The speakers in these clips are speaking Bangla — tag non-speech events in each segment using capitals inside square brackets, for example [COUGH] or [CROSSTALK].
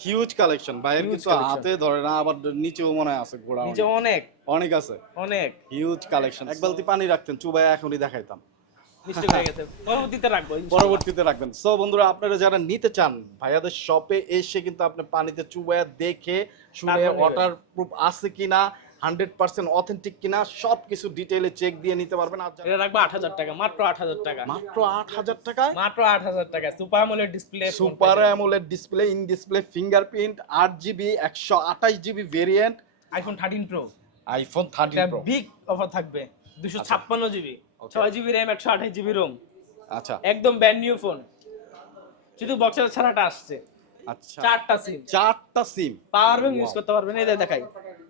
হিউজ কালেকশন কিছু হাতে ধরে না আবার নিচেও মনে আছে গোড়া নিচে অনেক। অনেক। আছে। অনেক। হিউজ কালেকশন এক বালতি পানি রাখতেন চুবাই এখনই দেখাইতাম। পরবর্তীতে রাখবেন। সো বন্ধুরা আপনারা যারা নিতে চান ভাইয়াদের শপে এসে কিন্তু আপনি পানিতে চুবাইয়া দেখে শুনে ওয়াটার প্রুফ আছে কিনা হান্ড্রেড পার্সেন্ট অথেন্টিক কিনা সব কিছু ডিটেইলে চেক দিয়ে নিতে পারবেন। আর যারা- এটা রাখব আট হাজার টাকা মাত্র আট হাজার টাকা। মাত্র আট হাজার টাকায় মাত্র আট হাজার টাকা সুপার আমলের display super AMOLED display in display fingerprint আট জিবি একশো আঠাশ GB variant iPhone thirteen pro iPhone thirteen pro big offer থাকবে দুশো আচ্ছা। ছাপ্পান্ন জিবি ছয় জিবি র্যাম একশো আঠাশ জিবি রোম আচ্ছা। একদম ব্যান্ড নিউ ফোন শুধু বক্সের ছাড়াটা আসছে। আচ্ছা। চারটা সিম চারটা সিম পাওয়ার ব্যাংক ইউজ করতে পারবেন। এই দেখাই।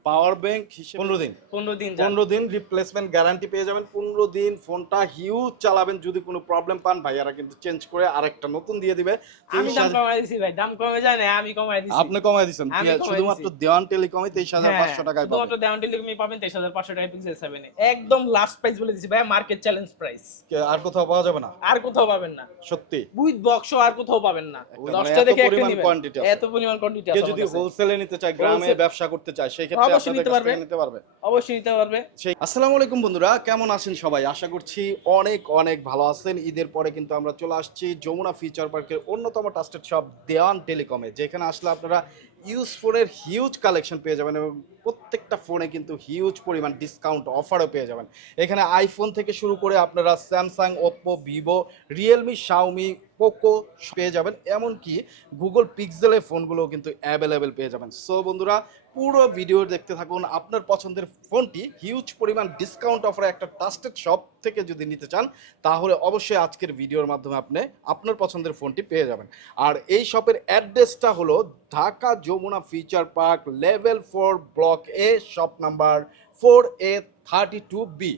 পাওয়ার ব্যাংক হিসেবে পনেরো দিন। পনেরো দিন পনেরো দিন রিপ্লেসমেন্ট গ্যারান্টি পেয়ে যাবেন। পনেরো দিন ফোনটা হিউজ চালাবেন। যদি কোনো প্রবলেম পান ভাইয়ারা কিন্তু চেঞ্জ করে আরেকটা নতুন দিয়ে দিবে। আমি দাম কমাই দিছি ভাই। দাম কমে যায় না আমি কমাই দিছি। আপনি কমাই শুধুমাত্র দেওয়ান টেলিকমে তেইশ হাজার হ্যাঁ, পাঁচশো টাকায় শুধুমাত্র দেওয়ান টেলিকমি পাবেন তেইশ হাজার পাঁচশো টাকা পিক্সেল সেভেন একদম লাস্ট প্রাইস বলে দিছি ভাই মার্কেট চ্যালেঞ্জ প্রাইস আর কোথাও পাওয়া যাবে না? আর কোথাও পাবেন না। সত্যি। উইথ বক্সও আর কোথাও পাবেন না। দশটা দেখে একটা নিবেন। এত পরিমাণ কোয়ান্টিটি আছে যদি। হোলসেলে নিতে চায় গ্রামে ব্যবসা করতে চায় সেই ক্ষেত্রে অবশ্যই নিতে পারবে। নিতে পারবে। অবশ্যই নিতে পারবে। আসসালামু আলাইকুম বন্ধুরা কেমন আছেন সবাই? আশা করছি অনেক অনেক ভালো আছেন। ঈদের পরে কিন্তু আমরা চলে আসছি যমুনা ফিচার পার্কের অন্যতম ট্রাস্টেড শপ দেওয়ান টেলিকমে। যেখানে আসলে আপনারা ইউজ ফোনের হিউজ কালেকশন পেয়ে যাবেন এবং প্রত্যেকটা ফোনে কিন্তু হিউজ পরিমাণ ডিসকাউন্ট অফারও পেয়ে যাবেন। এখানে আইফোন থেকে শুরু করে আপনারা Samsung Oppo Vivo Realme Xiaomi Poco পেয়ে যাবেন, এমনকি গুগল পিক্সেলের ফোনগুলোও কিন্তু অ্যাভেলেবেল পেয়ে যাবেন। সো বন্ধুরা, পুরো ভিডিও দেখতে থাকুন। আপনার পছন্দের ফোনটি হিউজ পরিমাণ ডিসকাউন্ট অফারে একটা ট্রাস্টেড শপ থেকে যদি নিতে চান, তাহলে অবশ্যই আজকের ভিডিওর মাধ্যমে আপনি আপনার পছন্দের ফোনটি পেয়ে যাবেন। আর এই শপের অ্যাড্রেসটা হলো Dhaka Jamuna future park level four block A shop number four A thirty two B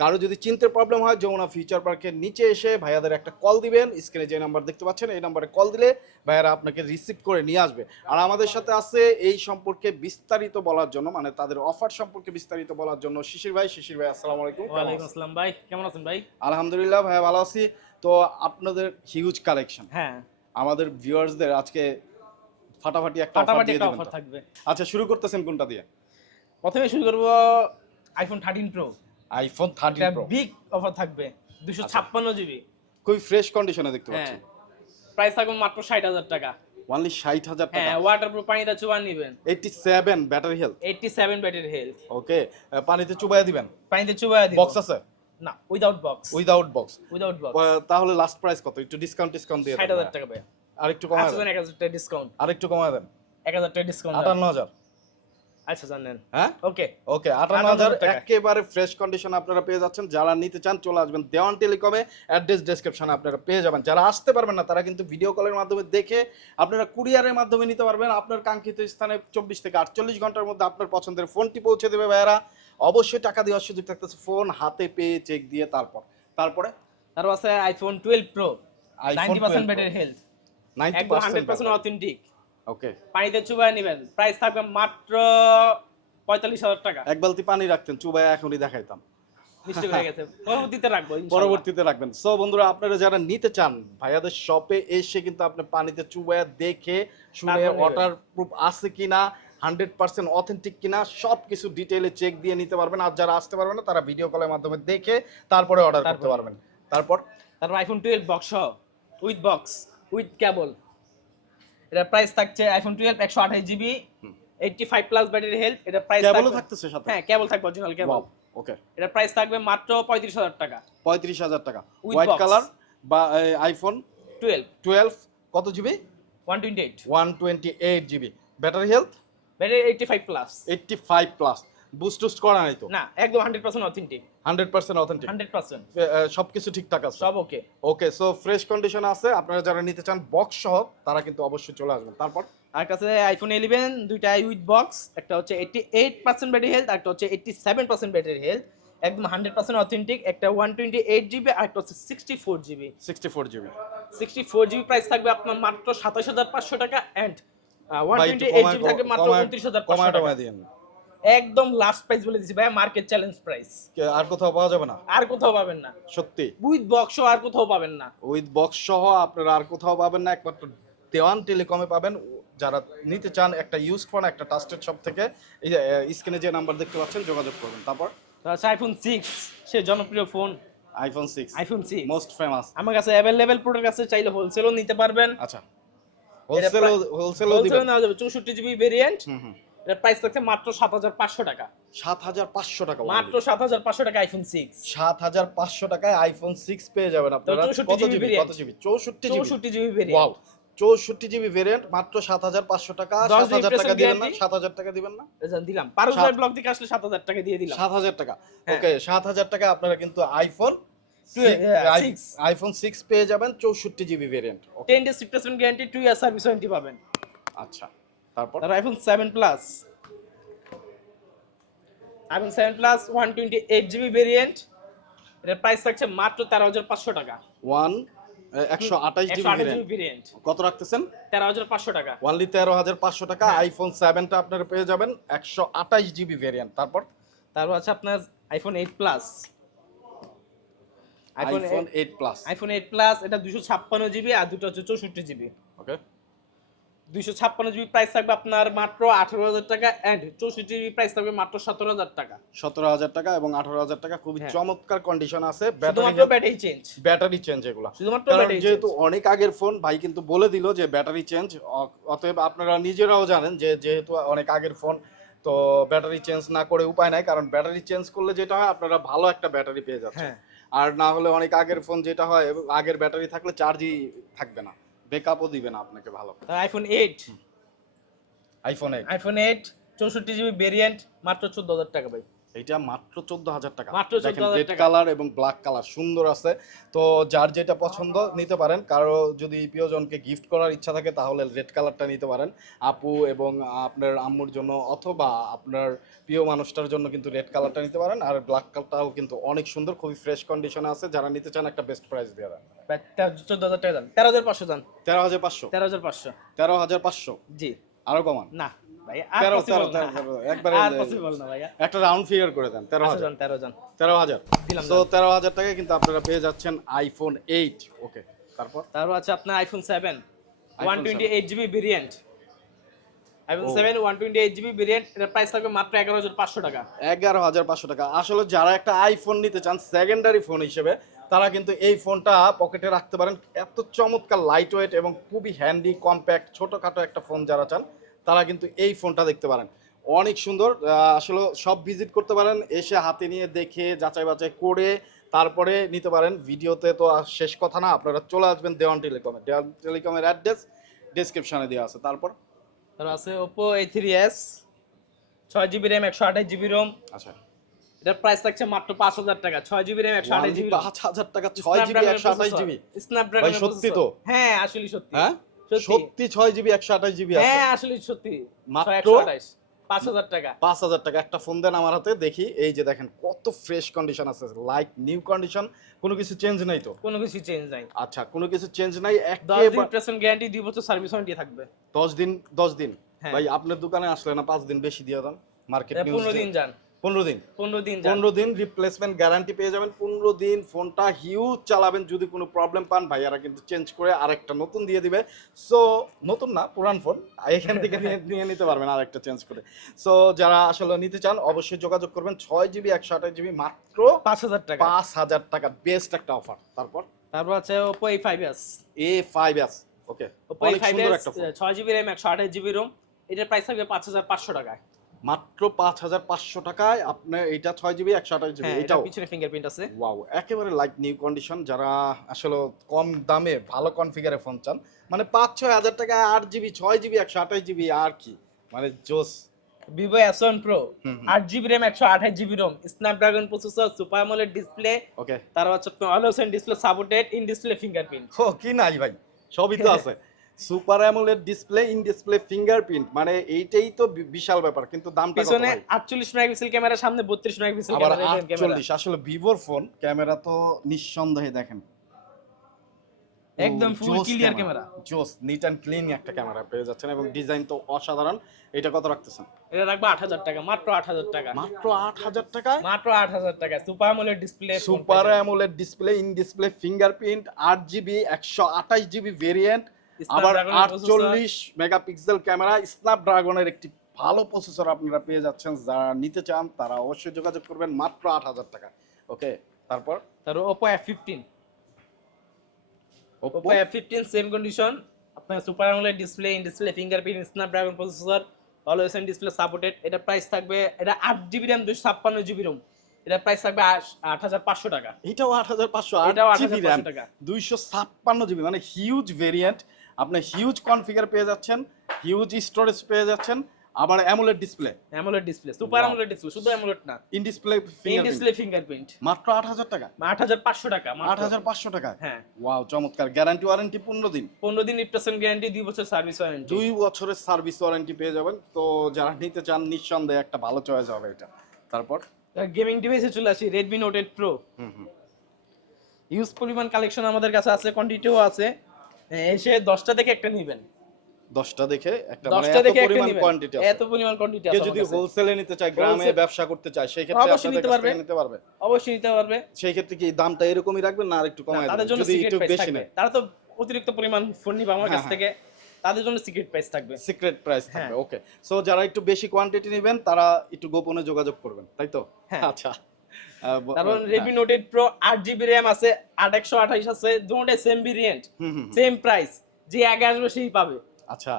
কারও যদি চিনতে প্রবলেম হয় যমুনা ফিউচার পার্কের নিচে এসে ভাইয়াদের একটা কল দিবেন। স্ক্রিনে যে নাম্বার দেখতে পাচ্ছেন এই নাম্বারে কল দিলে ভাইয়ারা আপনাকে রিসিভ করে নিয়ে আসবে। আর আমাদের সাথে আছে এই সম্পর্কে বিস্তারিত বলার জন্য মানে তাদের অফার সম্পর্কে বিস্তারিত বলার জন্য শিশির ভাই। শিশির ভাই আসসালামু আলাইকুম। ওয়ালাইকুম আসসালাম ভাই কেমন আছেন ভাই? আলহামদুলিল্লাহ ভাই ভালো আছি। তো আপনাদের হিউজ কালেকশন হ্যাঁ। আমাদের ভিউয়ার্সদের আজকে ফাটাফাটি একটা অফার দিয়ে দিবেন আচ্ছা শুরু করতেছেন কোনটা দিয়ে? প্রথমে শুরু করব iPhone thirteen pro iPhone thirteen একটা প্রো বিগ অফার থাকবে দুশো আচ্ছা। ছাপ্পান্ন জিবি খুবই ফ্রেশ কন্ডিশনে দেখতে হ্যাঁ। পাচ্ছি। প্রাইস থাকবে মাত্র ষাট হাজার টাকা। অনলি ষাট হাজার টাকা। হ্যাঁ ওয়াটার প্রুফ পানিতে চুবান নিবেন। Eighty seven battery health eighty seven battery health okay পানিতে চুবাইয়া দিবেন? পানিতে চুবাই দিব। বক্স আছে? না without box without box without box তাহলে লাস্ট প্রাইস কত? একটু ডিসকাউন্ট ডিসকাউন্ট দিয়ে ষাট দেন হাজার টাকা ভাই আরেকটু কমায় দেন। জান এক হাজার টাকা ডিসকাউন্ট আরেকটু কমায় দেন। এক হাজার টাকা ডিসকাউন্ট আটান্ন হাজার। আচ্ছা জানেন। হ্যাঁ? ওকে। ওকে আটান্ন হাজার একেবারে ফ্রেশ কন্ডিশন আপনারা পেয়ে যাচ্ছেন। যারা নিতে চান চলে আসবেন। দেওয়ান টেলিকমে অ্যাড্রেস ডেসক্রিপশনে আপনারা পেয়ে যাবেন। যারা আসতে পারবেন না তারা কিন্তু ভিডিও কলের মাধ্যমে দেখে আপনারা কুরিয়ারের মাধ্যমে নিতে পারবেন। আপনার কাঙ্ক্ষিত স্থানে চব্বিশ থেকে আটচল্লিশ ঘণ্টার মধ্যে আপনার পছন্দের ফোনটি পৌঁছে দেবে ভাইয়ারা। অবশ্যই টাকা দেওয়ার সুযোগ থাকতেছে ফোন হাতে পেয়ে চেক দিয়ে তারপর। তারপরে? তারপর আছে iPhone twelve pro ninety percent battery health ninety percent authentic okay পানিতে চুবাই নেবেন। প্রাইস থাকবে মাত্র পঁয়তাল্লিশ হাজার টাকা। এক বালতি পানি রাখতেন চুবাই এখনই দেখাইতাম। [LAUGHS] পরবর্তীতে রাখব পরবর্তীতে রাখবেন। সো বন্ধুরা আপনারা যারা নিতে চান ভাইয়াদের শপে এসে কিন্তু আপনি পানিতে চুবাইয়া দেখে শুনে তারপর ওয়াটার প্রুফ আছে কিনা হান্ড্রেড পার্সেন্ট অথেন্টিক কিনা সব কিছু ডিটেইলে চেক দিয়ে নিতে পারবেন। আর যারা আসতে পারবেন না তারা ভিডিও কলের মাধ্যমে দেখে তারপরে অর্ডার করতে পারবেন। তারপর? তারপর iPhone twelve box with box with cable এটা প্রাইস থাকছে আইফোন টুয়েলভ একশো আঠাশ জিবি হুম। Eighty five plus battery health এটা প্রাইস কেবলও থাকতেছে সাথে? হ্যাঁ কেবল থাকবে অরিজিনাল কেবল ওকে এটা প্রাইস থাকবে মাত্র পঁয়ত্রিশ হাজার টাকা। পঁয়ত্রিশ হাজার টাকা। হোয়াইট কালার বা আইফোন টুয়েলভ টুয়েলভ কত GB one twenty eight one twenty eight GB battery health battery eighty five plus eighty five plus boost টুস্ট করা নাই তো? না একদম hundred percent authentic hundred percent authentic hundred percent সবকিছু ঠিকঠাক আছে? সব okay okay so fresh condition আছে। আপনারা যারা নিতে চান বক্স সহ তারা কিন্তু অবশ্যই চলে আসবেন। তারপর? আর কাছে আইফোন ইলেভেন দুইটা উইথ বক্স একটা হচ্ছে eighty eight percent battery health একটা হচ্ছে eighty seven percent battery health একদম হান্ড্রেড পার্সেন্ট অথেন্টিক একটা ওয়ান টোয়েন্টি এইট জিবি আর একটা হচ্ছে GB sixty four GB price থাকবে আপনার মাত্র সাতাশ হাজার পাঁচশো টাকা এন্ড ওয়ান ভাই টোয়েন্টি একটু এইট কমায় জিবি থাকবে মাত্র কমায়- উনত্রিশ হাজার কমায় পাঁচশো টাকা। টমায় দিয়েন। একদম লাস্ট প্রাইস বলে দিচ্ছি ভাই মার্কেট চ্যালেঞ্জ প্রাইস আর কোথাও পাওয়া যাবে না? আর কোথাও পাবেন না। সত্যি? উইথ বক্সও আর কোথাও পাবেন না। উইথ বক্স সহ আপনারা আর কোথাও পাবেন না একমাত্র দেওয়ান টেলিকমে পাবেন। যারা নিতে চান একটা ইউজ ফোন একটা ট্রাস্টেড শপ থেকে এই যে স্ক্রিনে যে নাম্বার দেখতে পাচ্ছেন যোগাযোগ করবেন। তারপর? আইফোন সিক্স সে জনপ্রিয় phone iPhone six iPhone six most famous আমার কাছে অ্যাভেলেবেল প্রোডাক্ট আছে চাইলে হোলসেলও নিতে পারবেন। আচ্ছা। হোলসেল হোলসেলও হোলসেলও দিবেন। নেওয়া যাবে। চৌষট্টি জিবি ভেরিয়েন্ট হুম হুম। এর প্রাইস থাকছে মাত্র সাত হাজার পাঁচশো টাকা সাত হাজার পাঁচশো টাকা মাত্র সাত হাজার পাঁচশো টাকা আইফোন সিক্স সাত হাজার পাঁচশো টাকায় আইফোন সিক্স পেয়ে যাবেন আপনারা কত জিবি কত জিবি চৌষট্টি জিবি চৌষট্টি জিবি ওয়াও ভেরিয়েন্ট চৌষট্টি জিবি ভেরিয়েন্ট মাত্র সাত হাজার পাঁচশো টাকা সাত হাজার টাকা দিবেন না। সাত হাজার টাকা দিবেন না দিলাম সাত- ব্লগ থেকে আসলে সাত হাজার টাকা দিয়ে দিলাম সাত হাজার টাকা হ্যাঁ। ওকে সাত হাজার টাকা আপনারা কিন্তু আইফোন। আইফোন সিক্স পেয়ে যাবেন চৌষট্টি GB variant ten days replacement guarantee two year service warranty পাবেন আচ্ছা তারপর? IPhone seven plus iPhone seven plus one twenty eight GB variant এটার প্রাইস থাকছে মাত্র তেরো হাজার পাঁচশো টাকা। ওয়ান একশো আঠাশ জিবি একশো আঠাশ ভেরিয়েন্ট কত রাখতেছেন? তেরো হাজার পাঁচশো টাকা। ওয়ানলি তেরো হাজার পাঁচশো টাকা হ্যাঁ। আইফোন সেভেনটা আপনারা পেয়ে যাবেন একশো আঠাশ জিবি ভেরিয়েন্ট তারপর? তারপর আছে আপনার iPhone eight plus iPhone iPhone eight plus iPhone eight plus এটা দুশো ছাপ্পান্ন জিবি আর দুটো হচ্ছে চৌষট্টি জিবি ওকে দুইশো ছাপ্পান্ন জিবি প্রাইস থাকবে আপনার মাত্র আঠারো হাজার টাকা অ্যান্ড চৌষট্টি জিবি প্রাইস থাকবে মাত্র সতেরো হাজার টাকা। সতেরো হাজার টাকা এবং আঠারো হাজার টাকা খুবই হ্যাঁ। চমৎকার কন্ডিশন আছে। শুধুমাত্র ব্যাটারি চেঞ্জ ব্যাটারি চেঞ্জ এগুলো। শুধুমাত্র ব্যাটারি যেহেতু অনেক আগের ফোন ভাই কিন্তু বলে দিল যে ব্যাটারি চেঞ্জ অতএব আপনারা নিজেরাও জানেন যে যেহেতু অনেক আগের ফোন তো ব্যাটারি চেঞ্জ না করে উপায় নাই কারণ ব্যাটারি চেঞ্জ করলে যেটা হয় আপনারা ভালো একটা ব্যাটারি পেয়ে যাচ্ছেন। হ্যাঁ। আর না হলে অনেক আগের ফোন যেটা হয় আগের ব্যাটারি থাকলে চার্জই থাকবে না। ব্যাকআপও দিবে না আপনাকে ভালো iPhone eight iPhone eight iPhone eight চৌষট্টি জিবি ভেরিয়েন্ট মাত্র চোদ্দ হাজার টাকা ভাই। এইটা মাত্র চোদ্দ হাজার টাকা দেখেন রেড কালার এবং ব্ল্যাক কালার সুন্দর আছে। তো যার যেটা পছন্দ নিতে পারেন কারও যদি প্রিয়জনকে গিফট করার ইচ্ছা থাকে তাহলে রেড কালারটা নিতে পারেন। আপু এবং আপনার আম্মুর জন্য অথবা আপনার প্রিয় মানুষটার জন্য কিন্তু রেড কালারটা নিতে পারেন। আর ব্ল্যাক কালারটাও কিন্তু অনেক সুন্দর খুবই ফ্রেশ কন্ডিশনে আছে। যারা নিতে চান একটা বেস্ট প্রাইস দিয়ে দেন। চোদ্দ হাজার টাকা যান তেরো হাজার পাঁচশো যান তেরো হাজার পাঁচশো। তেরো হাজার পাঁচশো। তেরো হাজার পাঁচশো। জি। আরও কমান। না। ভাই আর তেরো পসিবল তেরো না। তেরো তেরো, একবারে পসিবল না ভাইয়া। একটা রাউন্ড ফিগার করে দেন তেরো হাজার। তেরো যান তেরো হাজার। তো তেরো হাজার টাকায় কিন্তু আপনারা পেয়ে যাচ্ছেন আইফোন এইট ওকে তারপর? তারপর আছে আপনার iPhone seven one twenty eight GB variant iPhone seven one twenty eight GB variant এটার প্রাইস থাকবে মাত্র এগারো হাজার পাঁচশো টাকা। এগারো হাজার পাঁচশো টাকা। আসলে যারা একটা আইফোন নিতে চান সেকেন্ডারি ফোন হিসেবে তারা কিন্তু এই ফোনটা পকেটে রাখতে পারেন। এত চমৎকার লাইট ওয়েট এবং খুবই হ্যান্ডি কম্প্যাক্ট ছোটোখাটো একটা ফোন যারা চান তারা কিন্তু এই ফোনটা দেখতে পারেন। অনেক সুন্দর আসলে সব ভিজিট করতে পারেন এসে হাতে নিয়ে দেখে যাচাই বাছাই করে তারপরে নিতে পারেন। ভিডিওতে তো শেষ কথা না আপনারা চলে আসবেন দেওয়ান টেলিকমে। দেওয়ান টেলিকমের অ্যাড্রেস ডিসক্রিপশনে দেওয়া আছে। তারপর? তারপর আছে ওপো এ থ্রি এস ছয় জিবি র্যাম একশো আঠাশ জিবি রোম আচ্ছা। এটার প্রাইস থাকছে মাত্র পাঁচ হাজার টাকা ছয় জিবি র্যাম একশো আঠাশ জিবি পাঁচ হাজার টাকা ছয় জিবি একশো আঠাশ জিবি স্ন্যাপড্রাগন সত্যি তো? হ্যাঁ আসলে সত্যি। হ্যাঁ? সত্যি। ছয় জিবি একশো আঠাশ জিবি হ্যাঁ আসলে সত্যি। মাত্র? পাঁচ হাজার টাকা। পাঁচ হাজার টাকা। একটা ফোন দেন আমার হাতে দেখি। এই যে দেখেন কত ফ্রেশ কন্ডিশন আছে। লাইক নিউ কন্ডিশন কোনো কিছু চেঞ্জ নাই তো? কোনো কিছু চেঞ্জ নাই। আচ্ছা কোনো কিছু চেঞ্জ নাই দিন গ্যারান্টি দুই বছর সার্ভিস ওয়ারেন্টি থাকবে। দশ দিন দশ দিন। হ্যাঁ। ভাই আপনার দোকানে আসলে না পাঁচ দিন বেশি দিয়ে দেন। মার্কেট পনেরো দিন যান। পনেরো দিন। পনেরো দিন পনেরো দিন রিপ্লেসমেন্ট গ্যারান্টি পেয়ে যাবেন। পনেরো দিন ফোনটা হিউজ চালাবেন যদি কোনো প্রবলেম পান ভাইয়ারা কিন্তু চেঞ্জ করে আরেকটা নতুন দিয়ে দিবে। সো নতুন না পুরান ফোন এখান থেকে নিয়ে নিতে পারবেন আরেকটা চেঞ্জ করে। সো যারা আসলে নিতে চান অবশ্যই যোগাযোগ করবেন। ছয় জিবি একশো আঠাশ জিবি মাত্র পাঁচ হাজার টাকা। পাঁচ হাজার টাকা। বেস্ট একটা অফার তারপর? তারপর আছে ওপো এই five S A five S okay Oppo five S ছয় জিবি র্যাম একশো আঠাশ জিবি রোম এটার প্রাইস থাকবে পাঁচ হাজার পাঁচশো টাকায়। মাত্র পাঁচ হাজার পাঁচশো টাকায় আপনার এটা ছয় জিবি একশো আঠাশ জিবি হ্যাঁ এটাও। এটার পিছনে ফিঙ্গারপ্রিন্ট আছে। ওয়াও একেবারে লাইক নিউ কন্ডিশন যারা আসলে কম দামে ভালো কনফিগারে ফোন চান মানে পাঁচ ছয় হাজার টাকায় আট জিবি ছয় জিবি একশো আঠাশ জিবি আর কি? মানে জোস। Vivo S one pro. আট জিবি র্যাম একশো আঠাশ GB ROM Snapdragon processor super AMOLED display okay তার হচ্ছে always on display supported in display fingerprint ও কি নাই ভাই? সবই তো [LAUGHS] আছে। Super AMOLED display in display fingerprint মানে এইটাই তো বিশাল ব্যাপার কিন্তু দামটা পিছনে ভাই? আটচল্লিশ মেগাপিক্সেল ক্যামেরা সামনে বত্রিশ মেগাপিক্সেল আবার ক্যামেরা আটচল্লিশ আসলে ভিভোর ফোন ক্যামেরা তো নিঃসন্দেহে দেখেন। একদম full clear camera। জোস নিট অ্যান্ড ক্লিন একটা ক্যামেরা পেয়ে যাচ্ছেন এবং ডিজাইন তো অসাধারণ। এটা কত রাখতেছেন? এটা রাখব আট হাজার টাকা মাত্র আট হাজার টাকা। মাত্র আট হাজার টাকায়? মাত্র আট হাজার টাকা super AMOLED display super AMOLED display in display fingerprint আট জিবি একশো আঠাশ জিবি ভেরিয়েন্ট আবার। আটচল্লিশ মেগাপিক্সেল ক্যামেরা স্ন্যাপড্রাগনের একটি ভালো প্রসেসর আপনারা পেয়ে যাচ্ছেন। যারা নিতে চান তারা অবশ্যই যোগাযোগ করবেন মাত্র আট হাজার টাকা ওকে তারপর? তারপর Oppo F15 Oppo? Oppo F15 same condition আপনার super display in display fingerprint Snapdragon processor always display supported এটা প্রাইস থাকবে এটা আট জিবি র্যাম দুশো ছাপ্পান্ন জিবি রোম এটা প্রাইস থাকবে আট হাজার পাঁচশো টাকা। এটাও আট হাজার পাঁচশো এটাও আট জিবি র্যাম 8500 টাকা। দুইশো ছাপ্পান্ন জিবি মানে হিউজ ভেরিয়েন্ট আপনি হিউজ কনফিগার পেয়ে যাচ্ছেন হিউজ স্টোরেজ পেয়ে যাচ্ছেন আবার AMOLED display AMOLED display super AMOLED display শুধু অ্যামোলেড না। In display in display fingerprint মাত্র আট হাজার টাকা। আট হাজার পাঁচশো টাকা আট হাজার পাঁচশো টাকা। হ্যাঁ। ওয়াও চমৎকার। গ্যারান্টি ওয়ারেন্টি পনেরো দিন। পনেরো দিন রিপ্লেসমেন্ট গ্যারান্টি দুই বছর সার্ভিস ওয়ারেন্টি দুই বছরের সার্ভিস ওয়ারেন্টি পেয়ে যাবেন। তো যারা নিতে চান নিঃসন্দেহে একটা ভালো চয়েস হবে এটা। তারপর? গেমিং ডিভাইসে চলে আসি রেডমি নোট এইট প্রো হুম হুম। ইউজ পরিমাণ কালেকশন আমাদের কাছে আছে কোয়ান্টিটিও আছে। এসে দশটা থেকে একটা নেবেন। দশটা দেখে একটা মানে এত পরিমাণ কোয়ান্টিটি আছে। এত পরিমাণ কোয়ান্টিটি আছে যদি হোলসেলে নিতে চায় গ্রামে ব্যবসা করতে চায় সেই ক্ষেত্রে অবশ্যই নিতে পারবে। নিতে পারবে। অবশ্যই নিতে পারবে। সেই ক্ষেত্রে কি দামটা এরকমই রাখবেন না আর একটু কমায় তাদের জন্য একটু বেশি নেয়। তারা তো অতিরিক্ত পরিমাণ ফোন নিবে আমার কাছ হ্যাঁ, থেকে। তাদের জন্য সিক্রেট প্রাইস থাকবে। সিক্রেট প্রাইস থাকবে হ্যাঁ। ওকে সো যারা একটু বেশি কোয়ান্টিটি নেবেন তারা একটু গোপনে যোগাযোগ করবেন তাই তো? হ্যাঁ। আচ্ছা। তারপর। রেডমি নোট এইট প্রো আট জিবি র্যাম আছে আট একশো আঠাইশ আছে দুটোটাই সেম ভেরিয়েন্ট। সেম প্রাইস যে আগে আসবে সেই পাবে। আচ্ছা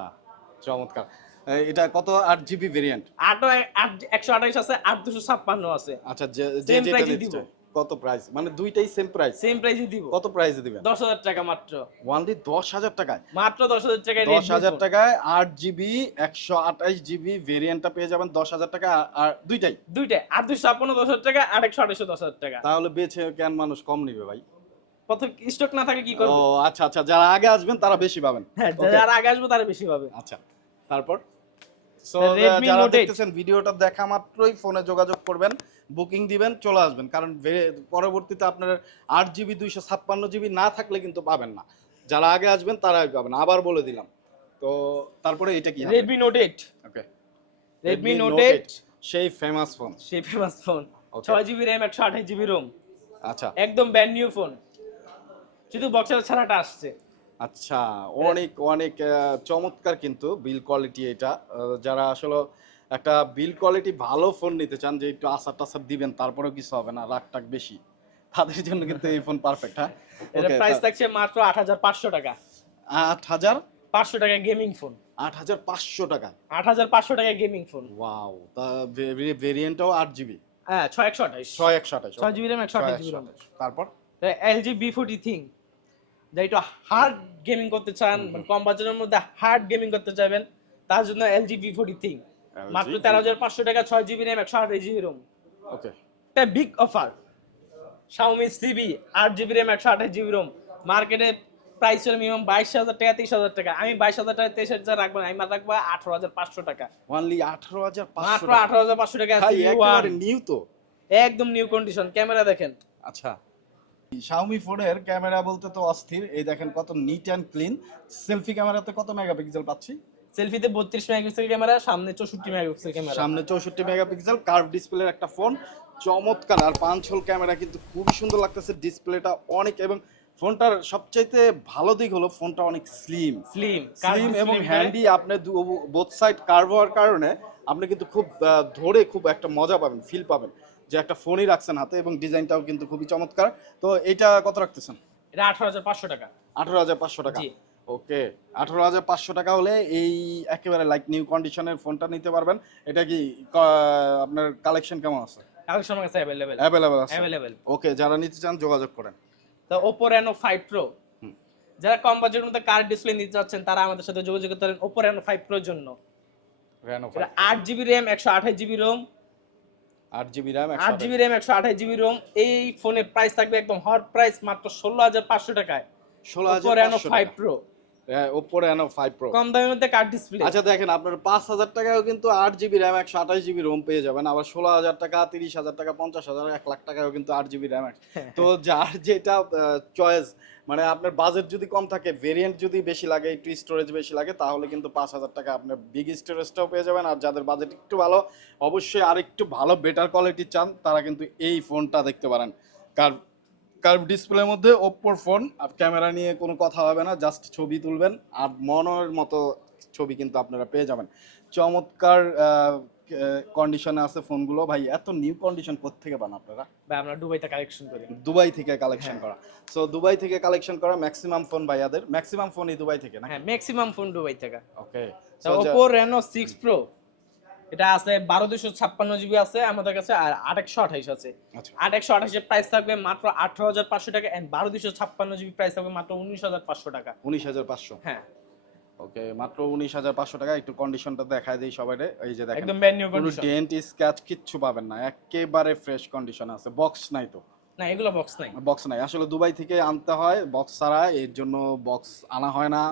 চমৎকার। এটা কত আট জিবি ভেরিয়েন্ট আট আট একশো আঠাইশ আছে আট দুশো ছাপ্পান্ন আছে। আচ্ছা যে যেটা কত প্রাইস মানে দুইটাই সেম প্রাইস সেম প্রাইসে দিব। কত প্রাইসে দিবেন? দশ হাজার টাকা মাত্র। ওয়ানলি দশ হাজার টাকায়? মাত্র দশ হাজার টাকায় দশ Redmi হাজার phone। টাকায় আট জিবি একশো আঠাইশ জিবি ভেরিয়েন্টটা পেয়ে যাবেন দশ হাজার টাকা আর- আর দুইটাই? দুইটাই। ছাপ্পান্ন দশ হাজার টাকা আট একশো আঠাইশো দশ হাজার টাকা। তাহলে বেছে কেন মানুষ কম নেবে ভাই? প্রথম স্টক না থাকে কি ও করব আচ্ছা আচ্ছা যারা আগে আসবেন তারা বেশি পাবেন। হ্যাঁ যারা আগে আসবে তারা বেশি পাবে। আচ্ছা তারপর? Redmi যারা 8 দেখতেছেন ভিডিওটা দেখা মাত্রই ফোনে যোগাযোগ করবেন। বুকিং দিবেন চলে আসবেন। কারণ পরবর্তীতে আপনার আট জিবি দুইশো ছাপ্পান্ন জিবি না থাকলে কিন্তু পাবেন না। যারা আগে আসবেন তারাই পাবেন। আবার বলে দিলাম। তো তারপরে এটা কি? Redmi note eight okay Redmi note Note eight সেই ফেমাস ফোন সেই ফেমাস ফোন. ছয় জিবি র্যাম একশো আঠাশ জিবি রোম আচ্ছা। একদম ব্র্যান্ড নিউ ফোন শুধু বক্সের ছাড়াটা আসছে। আচ্ছা অনেক অনেক চমৎকার কিন্তু বিল কোয়ালিটি এটা। যারা আসলে একটা বিল কোয়ালিটি ভালো ফোন নিতে চান যে একটু আসার টাসার দিবেন তারপরেও কিছু হবে না লাখ টাক বেশি। তাদের জন্য কিন্তু এই ফোন পারফেক্ট হ্যাঁ? এটা প্রাইস থাকছে মাত্র আট হাজার পাঁচশো টাকা। আট হাজার? পাঁচশো টাকা গেমিং ফোন আট হাজার পাঁচশো টাকা? আট হাজার পাঁচশো টাকা গেমিং ফোন ওয়াও তা ভেরিয়েন্টটাও আট জিবি হ্যাঁ ছয় একশো আঠাইশ ছয় একশো আঠাশ ছয় জিবি র্যাম একশো জিবি একশো রোম আঠাশ। তারপর? এলজি বি ফোর্টি থিং যা একটু হার্ড গেমিং করতে চান কম বাজারের মধ্যে হার্ড গেমিং করতে চাইবেন তার জন্য এলজি বি ফোর্টি থিং মাত্র তেরো হাজার পাঁচশো টাকা ছয় জিবি র্যাম একশো আঠাশ GB ROM. Okay big offer Xiaomi CB আট জিবি র্যাম একশো আঠাশ জিবি রোম। মার্কেটে প্রাইস মিনিমাম বাইশ হাজার টাকা তেইশ হাজার টাকা। আমি বাইশ হাজার টাকা তেইশ হাজার রাখব না, আমি রাখব আঠারো হাজার পাঁচশো টাকা। অনলি আঠারো হাজার মাত্র আঠারো হাজার পাঁচশো টাকা ভাই CU1 একেবারে নিউ তো। একদম নিউ কন্ডিশন ক্যামেরা দেখেন। আচ্ছা। শাওমি ফোনের ক্যামেরা বলতে তো অস্থির। এই দেখেন কত নিট অ্যান্ড ক্লিন সেলফি ক্যামেরাতে কত মেগাপিক্সেল পাচ্ছি? সেলফিতে বত্রিশ মেগাপিক্সেল ক্যামেরা সামনে চৌষট্টি মেগাপিক্সেল ক্যামেরা। সামনে চৌষট্টি মেগাপিক্সেল কার্ভ ডিসপ্লের একটা ফোন চমৎকার আর পাঁচ হোল ক্যামেরা কিন্তু খুবই সুন্দর লাগতেছে ডিসপ্লেটা অনেক এবং ফোনটার সবচাইতে ভালো দিক হলো ফোনটা অনেক স্লিম স্লিম স্লিম এবং হ্যান্ডি আপনি বোথ সাইড কার্ভ হওয়ার কারণে আপনি কিন্তু খুব ধরে খুব একটা মজা পাবেন ফিল পাবেন যে একটা ফোনই রাখছেন হাতে এবং ডিজাইনটাও কিন্তু খুবই চমৎকার। তো এটা কত রাখতেছেন? এটা আঠারো হাজার পাঁচশো টাকা। আঠারো হাজার পাঁচশো টাকা। জি। ওকে আঠারো হাজার পাঁচশো টাকা হলে এই একেবারে লাইক নিউ কন্ডিশনের ফোনটা নিতে পারবেন। এটা কি আপনার কালেকশন কেমন আছে? কালেকশন আমার কাছে অ্যাভেলেবেল অ্যাভেলেবেল আছে? অ্যাভেলেবেল ওকে যারা নিতে চান যোগাযোগ করেন। তো ওপো রেনো ফাইভ প্রো। যারা কম বাজেটের মধ্যে কার ডিসপ্লে নিতে চাচ্ছেন তারা আমাদের সাথে যোগাযোগ করতে পারেন ওপো রেনো ফাইভ প্রোর জন্য। আট জিবি র্যাম একশো আঠাশ জিবি রোম আট জিবি র্যাম আট জিবি র্যাম একশো আঠাশ জিবি রোম এই ফোনের প্রাইস থাকবে একদম হট প্রাইস মাত্র ষোলো হাজার পাঁচশো টাকায়। ষোলো হাজার ফাইভ প্রো কম দামের মধ্যে ডিসপ্লে আচ্ছা দেখেন আপনার কিন্তু পেয়ে যাবেন। আবার ষোলো হাজার টাকা তিরিশ হাজার টাকা পঞ্চাশ হাজার এক লাখ টাকাও কিন্তু জিবি র্যাম তো যার যেটা চয়েস মানে আপনার বাজেট যদি কম থাকে ভেরিয়েন্ট যদি বেশি লাগে একটু স্টোরেজ বেশি লাগে তাহলে কিন্তু পাঁচ হাজার টাকা আপনার বিগ স্টোরেজটাও পেয়ে যাবেন। আর যাদের বাজেট একটু ভালো অবশ্যই আর একটু ভালো বেটার কোয়ালিটি চান তারা কিন্তু এই ফোনটা দেখতে পারেন। কার কার্ভ ডিসপ্লের মধ্যে ওপ্পোর ফোন আর ক্যামেরা নিয়ে কোনো কথা হবে না জাস্ট ছবি তুলবেন আর মনের মতো ছবি কিন্তু আপনারা পেয়ে যাবেন। চমৎকার কন্ডিশনে আছে ফোনগুলো ভাই এত নিউ কন্ডিশন থেকে পান আপনারা? বা আমরা দুবাইতে কালেকশন করি। দুবাই থেকে কালেকশন হ্যাঁ। করা। সো দুবাই থেকে কালেকশন করা ম্যাক্সিমাম ফোন ভাইয়াদের ম্যাক্সিমাম ফোনই দুবাই থেকে না? হ্যাঁ ম্যাক্সিমাম ফোন দুবাই থেকে। Okay Oppo Reno six pro এটা আছে বারো দুশো ছাপ্পান্ন জিবি আছে আমাদের কাছে আর আট একশো আঠাইশ আছে। আচ্ছা। আট একশো আঠাশের প্রাইস থাকবে মাত্র আঠারো হাজার পাঁচশো টাকা এন্ড বারো দুশো ছাপ্পান্ন জিবি প্রাইস থাকবে মাত্র উনিশ হাজার পাঁচশো টাকা। উনিশ হাজার পাঁচশো? হ্যাঁ। ওকে মাত্র উনিশ হাজার পাঁচশো টাকা। একটু কন্ডিশনটা দেখায় দিই সবাই এই যে দেখেন একদম ব্র্যান্ড নিউ কোনো কন্ডিশন ডেন্ট স্ক্র্যাচ কিচ্ছু পাবেন না। একেবারে ফ্রেশ কন্ডিশন আছে। বক্স নাই তো। না এগুলো বক্স নাই। বক্স নাই। আসলে দুবাই থেকে আনতে হয় বক্স ছাড়া। এর জন্য বক্স আনা হয় না।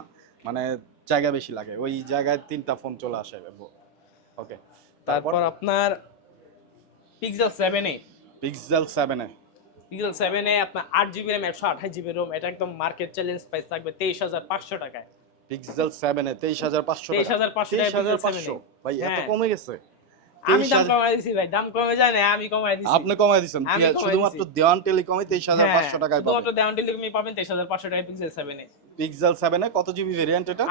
মানে জায়গা বেশি লাগে। ওই জায়গায় তিনটা ফোন চলে আসে। ওকে তারপর আপনার পিক্সেল সেভেন এ? পিক্সেল সেভেনে পিক্সেল সেভেন এ আপনার আট জিবি র্যাম একশো আঠাশ জিবি রোম এটা একদম মার্কেট চ্যালেঞ্জ প্রাইস থাকবে তেইশ হাজার পাঁচশো টাকায়। পিক্সেল সেভেনে তেইশ হাজার পাঁচশো তেইশ হাজার পাঁচশো তেইশ টাকা হাজার পাঁচশো। ভাই এত হ্যাঁ। কমে গেছে? আমি দাম কমাই দিছি ভাই দাম কমে যায় না আমি কমাই দিছি। আপনি কমাই দিচ্ছেন শুধুমাত্র দেওয়ান টেলিকমে তেইশ হাজার হ্যাঁ, শুধুমাত্র দেওয়ান টেলিকমে পাবেন তেইশ হাজার পাঁচশো টাকায় পিক্সেল সেভেন এ। পিক্সেল সেভেনে কত জিবি ভেরিয়েন্ট এটা?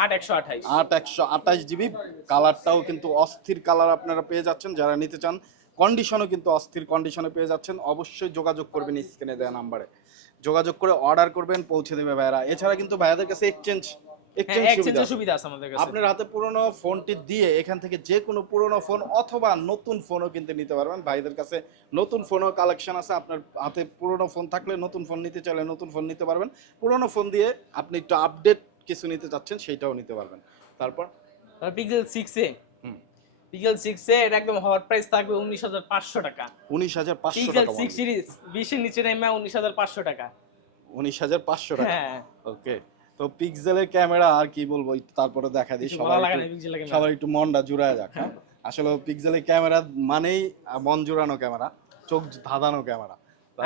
কালারটাও কিন্তু অস্থির কালার আপনারা পেয়ে যাচ্ছেন। যারা নিতে চান কন্ডিশনও কিন্তু অস্থির কন্ডিশনে পেয়ে যাচ্ছেন। অবশ্যই যোগাযোগ করবেন স্ক্রিনে দেওয়া নাম্বারে যোগাযোগ করে অর্ডার করবেন পৌঁছে দেবে ভাইয়ারা। এছাড়া কিন্তু ভাইয়াদের কাছে এক্সচেঞ্জ হ্যাঁ এক্সচেঞ্জের সুবিধা আছে আমাদের কাছে। আপনার হাতে পুরনো ফোনটি দিয়ে এখান থেকে যে কোনো পুরনো ফোন অথবা নতুন ফোনও কিনতে নিতে পারবেন। ভাইদের কাছে নতুন ফোনও কালেকশন আছে। আপনার হাতে পুরনো ফোন থাকলে নতুন ফোন নিতে চাইলে নতুন ফোন নিতে পারবেন। পুরনো ফোন দিয়ে আপনি একটু আপডেট কিছু নিতে চাচ্ছেন সেইটাও নিতে পারবেন। তারপর? Pixel six A. Hmm. Pixel six A এটা একদম হট প্রাইস থাকবে উনিশ হাজার পাঁচশো টাকা। উনিশ হাজার পাঁচশো পিক্সেল সিক্স সিরিজ বিশের নিচে নেমে উনিশ হাজার পাঁচশো টাকা। উনিশ হাজার পাঁচশো টাকা। হ্যাঁ। ওকে তো পিক্সেলের ক্যামেরা আর কি বলব তারপরে দেখা দিই সবার একটু- সবার একটু মনটা জুড়ায় যাক হ্যাঁ? আসলে পিক্সেলের ক্যামেরা মানেই মন জুড়ানো ক্যামেরা চোখ ধাঁধানো ক্যামেরা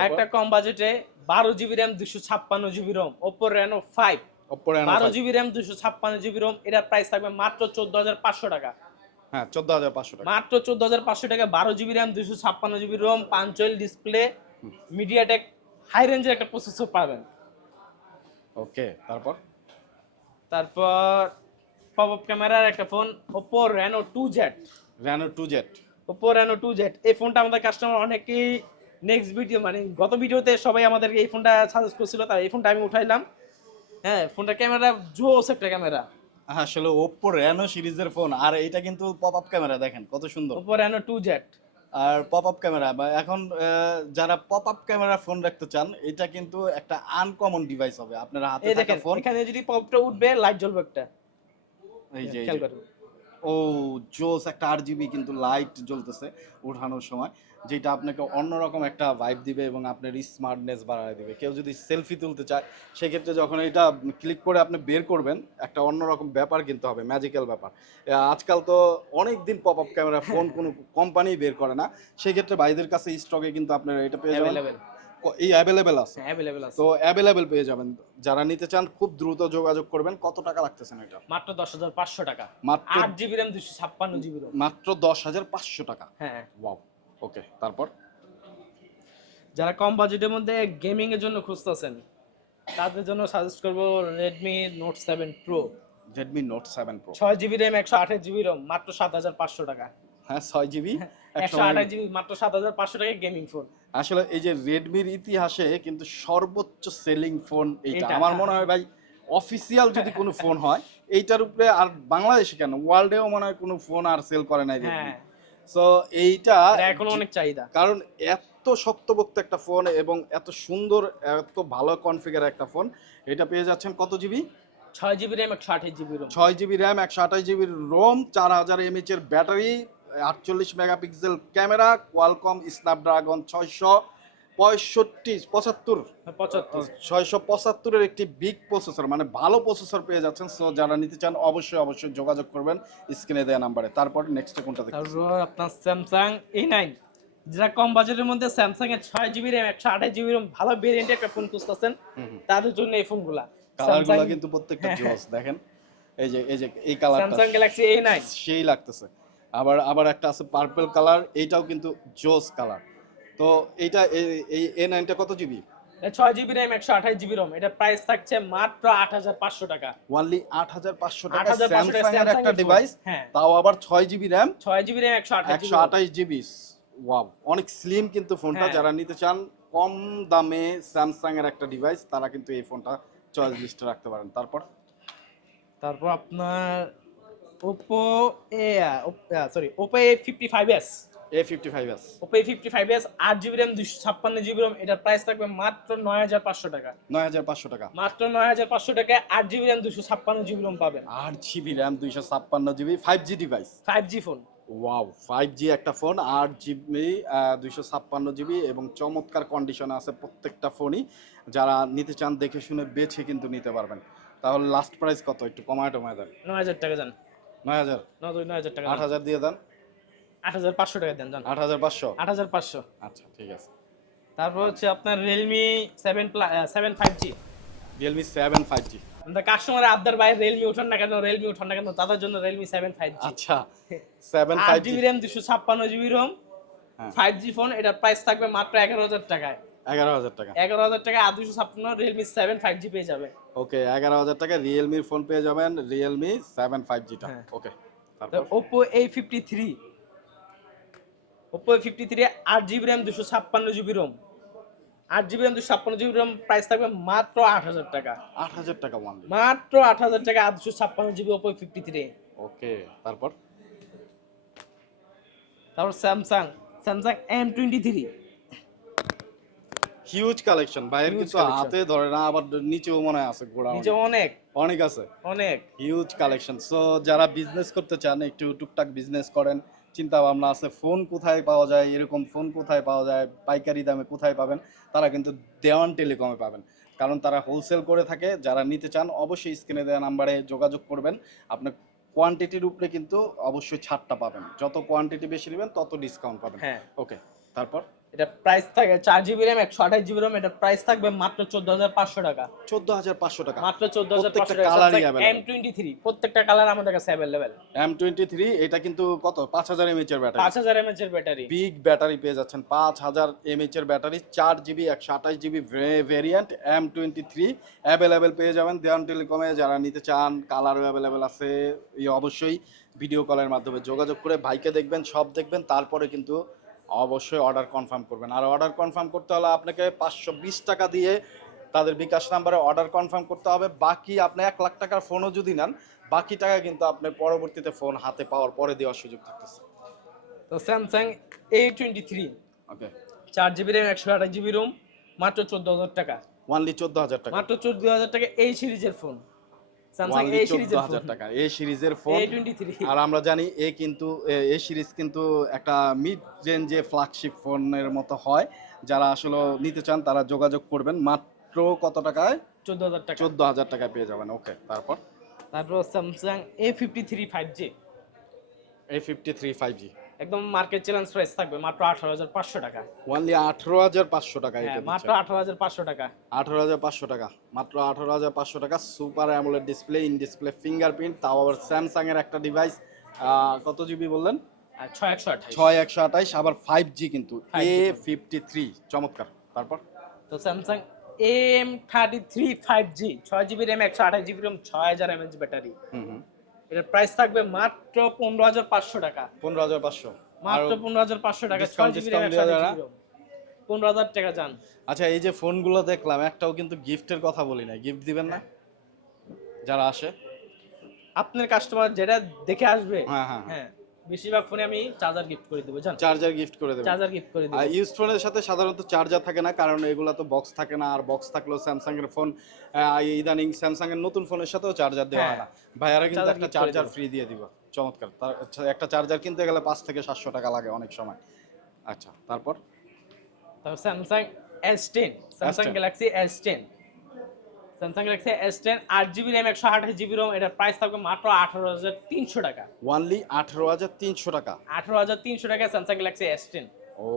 একটা কম বাজেটে বারো জিবি র্যাম দুশো ছাপ্পান্ন GB ROM Oppo Reno five Oppo Reno বারো জিবি র্যাম দুশো ছাপ্পান্ন জিবি রোম এটার প্রাইস থাকবে মাত্র চোদ্দ হাজার পাঁচশো টাকা। হ্যাঁ চোদ্দ হাজার পাঁচশো টাকা। মাত্র চোদ্দ হাজার পাঁচশো টাকা বারো জিবি র্যাম দুশো ছাপ্পান্ন GB ROM punch hole display MediaTek high রেঞ্জের একটা প্রসেসর পাবেন। ওকে তারপর? তারপর পপ আপ ক্যামেরার একটা phone Z Reno two Z Oppo Reno two Z এই ফোনটা আমাদের কাস্টমার অনেকেই নেক্সট ভিডিও মানে গত ভিডিওতে সবাই আমাদেরকে এই ফোনটা সাজেস্ট করছিল তাই এই ফোনটা আমি উঠাইলাম। হ্যাঁ ফোনটা ক্যামেরা জোস একটা ক্যামেরা হ্যাঁ আসলে ওপো রেনো সিরিজের ফোন আর এটা কিন্তু পপ আপ ক্যামেরা দেখেন কত সুন্দর। রেনো টু জেড আর পপ আপ ক্যামেরা এখন যারা পপ আপ ক্যামেরা ফোন রাখতে চান এটা কিন্তু একটা আনকমন ডিভাইস হবে। আপনার হাতে থাকা ফোন এখানে যদি পপটা উঠবে লাইট জ্বলবে একটা। এই যে ও জোস একটা আরজিবি কিন্তু লাইট জ্বলতেছে ওঠানোর সময়। যেটা আপনাকে অন্যরকম একটা ভাইব দিবে এবং আপনার স্মার্টনেস বাড়ায় দিবে। কেউ যদি সেলফি তুলতে চায় সেক্ষেত্রে যখন এটা ক্লিক করে আপনি বের করবেন একটা অন্যরকম ব্যাপার কিন্তু হবে ম্যাজিক্যাল ব্যাপার। আজকাল তো অনেক দিন পপ আপ ক্যামেরা ফোন কোনো কোম্পানি বের করে না। সেক্ষেত্রে ভাইদের কাছে স্টকে কিন্তু আপনারা এটা পেয়ে যাবেন। এই অ্যাভেলেবেল আছে। অ্যাভেলেবেল আছে। তো অ্যাভেলেবেল পেয়ে যাবেন। যারা নিতে চান খুব দ্রুত যোগাযোগ করবেন। কত টাকা লাগতেছে না এটা? মাত্র দশ হাজার পাঁচশো টাকা। মাত্র আট জিবি র্যাম দুশো ছাপ্পান্ন জিবি রোম মাত্র দশ হাজার পাঁচশো টাকা। হ্যাঁ। ওয়াও ওকে তারপর? যারা কম বাজেটের মধ্যে গেমিং এর জন্য খুঁজতেছেন তাদের জন্য সাজেস্ট করব pro Redmi note seven pro ছয় জিবি র্যাম একশো আঠাশ জিবি রোম মাত্র সাত হাজার পাঁচশো টাকা। হ্যাঁ ছয় জিবি একশো আঠাশ জিবি মাত্র সাত হাজার পাঁচশো টাকা গেমিং ফোন আসলে এই যে রেডমির ইতিহাসে কিন্তু সর্বোচ্চ সেলিং ফোন এইটা। আমার হ্যাঁ। মনে হয় ভাই অফিসিয়াল যদি কোনো ফোন হয় এইটার উপরে আর বাংলাদেশে কেন? ওয়ার্ল্ডেও মনে হয় কোনো ফোন আর সেল করে নাই রেডমি হ্যাঁ। সো এইটা এখন অনেক চাহিদা। কারণ এত শক্তপোক্ত একটা ফোন এবং এত সুন্দর এত ভালো কনফিগার একটা ফোন এটা পেয়ে যাচ্ছেন কত জিবি ছয় জিবি র্যাম একশো আঠাশ জিবি রোম ছয় জিবি র্যাম একশো আঠাশ জিবির রোম চার হাজার এমএচ এর ব্যাটারি আটচল্লিশ মেগাপিক্সেল ক্যামেরা কোয়ালকম স্ন্যাপড্রাগন ছয়শো পঁয়ষট্টি পঁচাত্তর। পঁচাত্তর। ছয়শো পঁচাত্তরের একটি বিগ প্রসেসর মানে ভালো প্রসেসর পেয়ে যাচ্ছেন। সো যারা নিতে চান অবশ্যই অবশ্যই যোগাযোগ করবেন স্ক্রিনে দেওয়া নাম্বারে। তারপর নেক্সট কোনটা তারপর আপনার স্যামসাং এ নাইন যারা কম বাজেটের মধ্যে স্যামসাং এর ছয় জিবি র্যাম একশো আঠাশ জিবি রোম ভালো ভেরিয়েন্টের একটা ফোন খুঁজতেছেন তাদের জন্য এই ফোনগুলা কালারগুলো কিন্তু প্রত্যেকটা জোস দেখেন। এই যে এই যে এই কালারটা স্যামসাং গ্যালাক্সি এ নাইন সেই লাগতেছে। আবার আবার একটা আছে পার্পল কালার এইটাও কিন্তু জোস কালার তো এইটা এই- এ নাইনটা কত জিবি ছয় জিবি র্যাম একশো আঠাশ জিবি রোম এটা প্রাইস থাকছে মাত্র আট হাজার পাঁচশো টাকা। ওয়ানলি আট হাজার পাঁচশো টাকা 8,500 টাকা স্যামসাং এর একটা ডিভাইস হ্যাঁ। তাও আবার ছয় জিবি র্যাম ছয় জিবি র্যাম একশো আঠাশ একশো আঠাশ জিবি ওয়াও অনেক স্লিম কিন্তু ফোনটা হ্যাঁ। যারা নিতে চান কম দামে স্যামসাং এর একটা ডিভাইস তারা কিন্তু এই ফোনটা চয়েস লিস্টে রাখতে পারেন। তারপর? তারপর আপনার Oppo A sorry Oppo A fifty five S এটার প্রাইস থাকবে মাত্র নয় হাজার পাঁচশো টাকা। নয় হাজার পাঁচশো টাকা। মাত্র টাকায় পাবেন। ডিভাইস ফোন ওয়াও একটা ফোন আট জিবি দুইশো ছাপ্পান্ন জিবি এবং চমৎকার কন্ডিশনে আছে প্রত্যেকটা ফোনই যারা নিতে চান দেখে শুনে বেছে কিন্তু নিতে পারবেন। তাহলে লাস্ট প্রাইস কত? একটু কমায় টমায় দেন। নয় হাজার টাকা যান নয় হাজার? টাকা আট হাজার দিয়ে দেন। আট হাজার পাঁচশো টাকা দেন যান আট হাজার পাঁচশো? আট হাজার পাঁচশো। আচ্ছা ঠিক আছে। তারপর হচ্ছে আপনার Realme seven seven five G Realme seven five G customer আবদার ভাই রিয়েলমি উঠান না কেন রিয়েলমি উঠান না কেন তাদের জন্য রিয়েলমি সেভেন ফাইভ জি আচ্ছা সেভেন ফাইভ জিবি র্যাম দুশো ছাপ্পান্ন GB ROM. Five G phone এটার প্রাইস থাকবে মাত্র এগারো হাজার টাকায়। এগারো হাজার টাকা। এগারো হাজার টাকায় আর দুশো ছাপ্পান্ন রিয়েলমি সেভেন ফাইভ জি পেয়ে যাবে। ওকে এগারো হাজার টাকা রিয়েলমির ফোন পেয়ে যাবেন Realme seven five জিটা। Okay Oppo A fifty three Oppo fifty three আট জিবি র্যাম দুশো ছাপ্পান্ন জিবি রোম আট জিবি র্যাম দুশো ছাপ্পান্ন জিবি রোম প্রাইস থাকবে মাত্র আট হাজার টাকা। আট হাজার টাকা ওয়ানলি মাত্র আট হাজার টাকা আর দুশো ছাপ্পান্ন GB Oppo fifty three okay তারপর? তারপর Samsung Samsung M twenty three huge collection বাইরে collection. হাতে ধরে না আবার নিচেও মনে আছে গোড়া নিচে অনেক। অনেক আছে। অনেক। হিউজ কালেকশন সো যারা বিজনেস করতে চান একটু টুকটাক বিজনেস করেন চিন্তা ভাবনা আছে ফোন কোথায় পাওয়া যায় এরকম ফোন কোথায় পাওয়া যায় পাইকারি দামে কোথায় পাবেন তারা কিন্তু দেওয়ান টেলিকমে পাবেন। কারণ তারা হোলসেল করে থাকে যারা নিতে চান অবশ্যই স্ক্রিনে দেওয়া নাম্বারে যোগাযোগ করবেন আপনার কোয়ান্টিটির উপরে কিন্তু অবশ্যই ছাড়টা পাবেন। যত কোয়ান্টিটি বেশি নেবেন তত ডিসকাউন্ট পাবেন। হ্যাঁ। ওকে তারপর? এটা প্রাইস থাকে চার জিবি র্যাম একশো আঠাশ জিবি র্যাম এটা প্রাইস থাকবে মাত্র চোদ্দ হাজার পাঁচশো টাকা। চোদ্দ হাজার পাঁচশো টাকা। মাত্র চোদ্দ হাজার পাঁচশো টাকা। এম টোয়েন্টি থ্রি প্রত্যেকটা কালার আমাদের কাছে অ্যাভেলেবেল এম টোয়েন্টি থ্রি এটা কিন্তু কত? পাঁচ হাজার এমএচ এর ব্যাটারি পাঁচ হাজার এমএচ এর ব্যাটারি বিগ ব্যাটারি পেয়ে যাচ্ছেন। পাঁচ হাজার এমএচ এর ব্যাটারি চার জিবি একশো আঠাশ GB variant M twenty three available পেয়ে যাবেন। দেওয়ান টেলিকমে যারা নিতে চান কালারও অ্যাভেলেবেল আছে এই অবশ্যই ভিডিও কলের মাধ্যমে যোগাযোগ করে ভাইকে দেখবেন সব দেখবেন। তারপরে কিন্তু অবশ্যই অর্ডার কনফার্ম করবেন। আর অর্ডার কনফার্ম করতে হলে আপনাকে পাঁচশো বিশ টাকা দিয়ে তাদের বিকাশ নাম্বারে অর্ডার কনফার্ম করতে হবে। বাকি আপনি এক লাখ টাকার ফোনও যদি নেন বাকি টাকা কিন্তু আপনার পরবর্তীতে ফোন হাতে পাওয়ার পরে দেওয়ার সুযোগ থাকতেছে। তো Samsung A twenty three okay চার জিবি র্যাম একশো আঠাশ জিবি রুম মাত্র চোদ্দ হাজার টাকা। ওয়ানলি চোদ্দ হাজার টাকা। মাত্র চোদ্দ হাজার টাকা এই সিরিজের ফোন এই 14,000 সিরিজের টাকা এই সিরিজের ফোন এ আর আমরা জানি এ কিন্তু এ- সিরিজ কিন্তু একটা মিড রেঞ্জে ফ্ল্যাগশিপ ফোনের মতো হয়। যারা আসলে নিতে চান তারা যোগাযোগ করবেন। মাত্র কত টাকায়? চোদ্দ হাজার টাকা। চোদ্দ হাজার টাকায় পেয়ে যাবেন। ওকে তারপর? তারপর Samsung A fifty three five G এই ফিফটি থ্রি ফাইভ জি একদম মার্কেট চ্যালেঞ্জ প্রাইস থাকবে মাত্র আঠারো হাজার পাঁচশো টাকা। ওয়ানলি আঠারো হাজার পাঁচশো টাকা হ্যাঁ এটা মাত্র আঠারো হাজার পাঁচশো টাকা। আঠারো হাজার পাঁচশো টাকা মাত্র আঠারো হাজার পাঁচশো টাকা super AMOLED display in display fingerprint তাও আবার স্যামসাং এর একটা ডিভাইস কত জিবি বললেন? আর ছয় একশো আঠাশ। ছয় একশো আঠাইশ আবার ফাইভ জি কিন্তু 5G এ ফিফটি থ্রি চমৎকার। তারপর? তো Samsung M thirty three five G ছয় জিবি র্যাম একশো আঠাশ জিবি র্যাম ছয় হাজার এমএচ ব্যাটারি হুম হুম। এটার প্রাইস থাকবে মাত্র পনেরো হাজার পাঁচশো টাকা। পনেরো হাজার পাঁচশো। মাত্র পনেরো হাজার পাঁচশো টাকা ছয় জিবি পনেরো হাজার টাকা যান। আচ্ছা এই যে ফোনগুলো দেখলাম একটাও কিন্তু গিফটের কথা বলি না গিফট দিবেন না? যারা আসে? আপনার কাস্টমার যেটা দেখে আসবে। হ্যাঁ হ্যাঁ। হ্যাঁ। বেশিরভাগ ফোনে আমি চার্জার গিফট করে দেবো জান? চার্জার গিফট করে দেবেন চার্জার গিফট করে দেবো। আর ইউজ ফোনের সাথে সাধারণত চার্জার থাকে না কারণ এগুলো তো বক্স থাকে না আর বক্স থাকলেও স্যামসাং এর ফোন ইদানিং স্যামসাং এর নতুন ফোনের সাথেও চার্জার দেওয়া হয় না। ভাইয়ারা কিন্তু একটা চার্জার ফ্রি দিয়ে দিব। চমৎকার। তার একটা চার্জার কিনতে গেলে পাঁচ থেকে সাতশো টাকা লাগে অনেক সময়। আচ্ছা তারপর? তারপর Samsung S ten Samsung Galaxy S ten Samsung Galaxy S ten আট জিবি র্যাম একশো আঠাশ জিবি রোম এটার প্রাইস থাকবে মাত্র আঠারো হাজার তিনশো টাকা। ওয়ানলি আঠেরো হাজার তিনশো টাকা? আঠারো হাজার তিনশো টাকা স্যামসাং গ্যালাক্সি এস টেন ও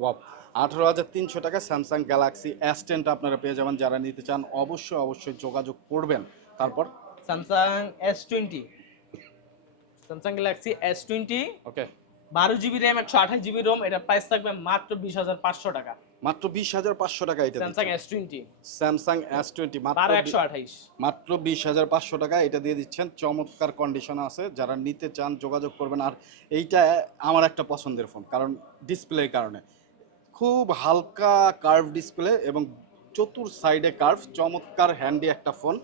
ওয়াপ আঠারো হাজার তিনশো টাকা স্যামসাং গ্যালাক্সি এস টেনটা আপনারা পেয়ে যাবেন। যারা নিতে চান অবশ্যই অবশ্যই যোগাযোগ করবেন। তারপর? Samsung S twenty Samsung Galaxy S twenty okay বারো জিবি র্যাম একশো আঠাশ জিবি রোম এটা প্রাইস থাকবে মাত্র বিশ হাজার পাঁচশো টাকা। মাত্র বিশ হাজার পাঁচশো টাকা এটা Samsung S twenty Samsung S twenty মাত্র একশো আঠাইশ। মাত্র বিশ হাজার পাঁচশো টাকা এটা দিয়ে দিচ্ছেন। চমৎকার কন্ডিশন আছে। যারা নিতে চান যোগাযোগ করবেন। আর এইটা আমার একটা পছন্দের ফোন কারণ ডিসপ্লের কারণে। খুব হালকা কার্ভ ডিসপ্লে এবং চতুর সাইডে কার্ভ চমৎকার হ্যান্ডি একটা ফোন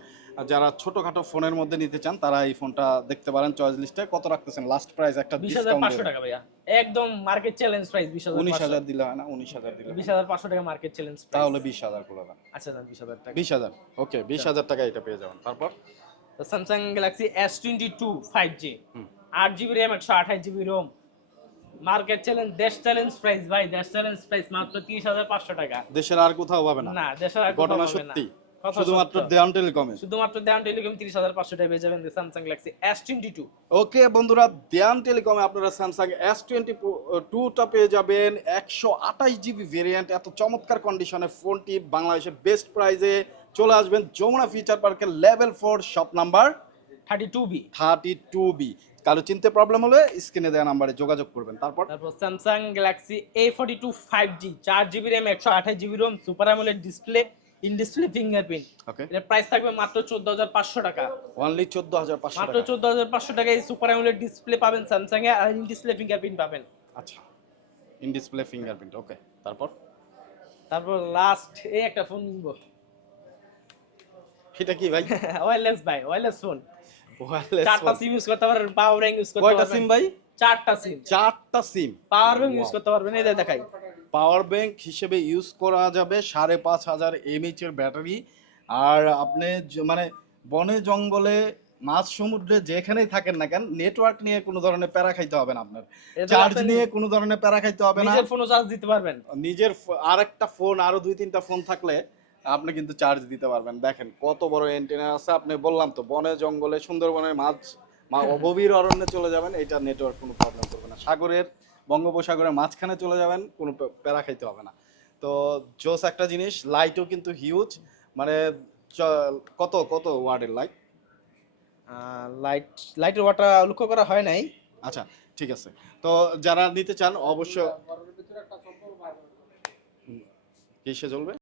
যারা ছোটখাটো ফোনের মধ্যে নিতে চান তারা এই ফোনটা দেখতে পারেন চয়েস লিস্টে কত রাখতেছেন? লাস্ট প্রাইস একটা বিশ হাজার পাঁচশো টাকা ভাইয়া। একদম মার্কেট চ্যালেঞ্জ প্রাইস বিশ হাজার উনিশ হাজার দিলে হয় না? উনিশ হাজার দিলে বিশ হাজার পাঁচশো টাকা মার্কেট চ্যালেঞ্জ প্রাইস তাহলে বিশ হাজার করে দেন। আচ্ছা না বিশ হাজার টাকা। বিশ হাজার। ওকে বিশ হাজার টাকা এটা পেয়ে যাবেন। তারপর? Samsung Galaxy S twenty two five G হুম। আট জিবি র্যাম একশো আঠাশ জিবি রোম মার্কেট চ্যালেঞ্জ দেশ চ্যালেঞ্জ প্রাইস ভাই দেশ চ্যালেঞ্জ প্রাইস মাত্র তিরিশ হাজার পাঁচশো টাকা। দেশের আর কোথাও পাবে না। না দেশের আর কোথাও ঘটনা পাবে না। সত্যি। কথা শুধুমাত্র সত্য। দেওয়ান টেলিকমে শুধুমাত্র দেওয়ান টেলিকম তিরিশ হাজার পাঁচশো টাকা পেয়ে যাবেন Samsung Galaxy S twenty two okay বন্ধুরা দেয়ান টেলিকমে আপনারা স্যামসাং এস টোয়েন্টি টুটা পেয়ে যাবেন একশো আঠাশ জিবি ভেরিয়েন্ট এত চমৎকার কন্ডিশনে ফোনটি বাংলাদেশের বেস্ট প্রাইজে চলে আসবেন। যমুনা ফিচার পার্কের level four shop number thirty two B thirty two B কারও চিনতে প্রবলেম হলে স্ক্রিনে দেওয়া নাম্বারে যোগাযোগ করবেন। তারপর? তারপর Samsung Galaxy A forty two five G চার জিবি র্যাম একশো আঠাশ GB ROM super AMOLED display in display fingerprint. Okay এর প্রাইস থাকবে মাত্র চোদ্দ হাজার পাঁচশো টাকা। অনলি চোদ্দ হাজার পাঁচশো মাত্র টাকা। চোদ্দ হাজার পাঁচশো টাকায় সুপার অ্যামোলেড ডিসপ্লে পাবেন স্যামসাং এ আর ইন ডিসপ্লে ফিঙ্গারপ্রিন্ট পাবেন। আচ্ছা। ইন ডিসপ্লে ফিঙ্গারপ্রিন্ট ওকে তারপর? তারপর লাস্ট এই একটা ফোন নিবো এটা কি ভাই? [LAUGHS] ওয়্যারলেস ভাই ওয়্যারলেস ফোন Wireless চারটা সিম ইউজ করতে পারবেন পাওয়ার ব্যাংক ইউজ করতে পারবেন। কয়টা সিম ভাই? চারটা সিম চারটা সিম পাওয়ার ব্যাংক ইউজ করতে পারবেন এই দেখাই। পাওয়ার ব্যাংক হিসেবে ইউজ করা যাবে সাড়ে পাঁচ হাজার এমএইচ এর ব্যাটারি। আর আপনি মানে বনে জঙ্গলে মাছ সমুদ্রে যেখানেই থাকেন না কেন নেটওয়ার্ক নিয়ে কোনো ধরনের প্যারা খাইতে হবে না আপনার। চার্জ নিয়ে কোনো ধরনের প্যারা খাইতে হবে না। নিজের ফোনও চার্জ দিতে পারবেন। নিজের আর একটা ফোন আরও দুই তিনটা ফোন থাকলে আপনি কিন্তু চার্জ দিতে পারবেন। দেখেন কত বড় এন্টেনা আছে। আপনি বললাম তো বনে জঙ্গলে সুন্দরবনের মাছ মা [LAUGHS] গভীর অরণ্যে চলে যাবেন এটা নেটওয়ার্ক কোনো প্রবলেম করবে না। সাগরের বঙ্গোপসাগরের মাঝখানে চলে যাবেন কোনো প্যারা খাইতে হবে না। তো জোস একটা জিনিস লাইটও কিন্তু হিউজ মানে কত কত ওয়ার্ডের লাইট লাইট লাইটের ওয়াটার লক্ষ্য করা হয় নাই। আচ্ছা ঠিক আছে। তো যারা নিতে চান অবশ্য কিসে চলবে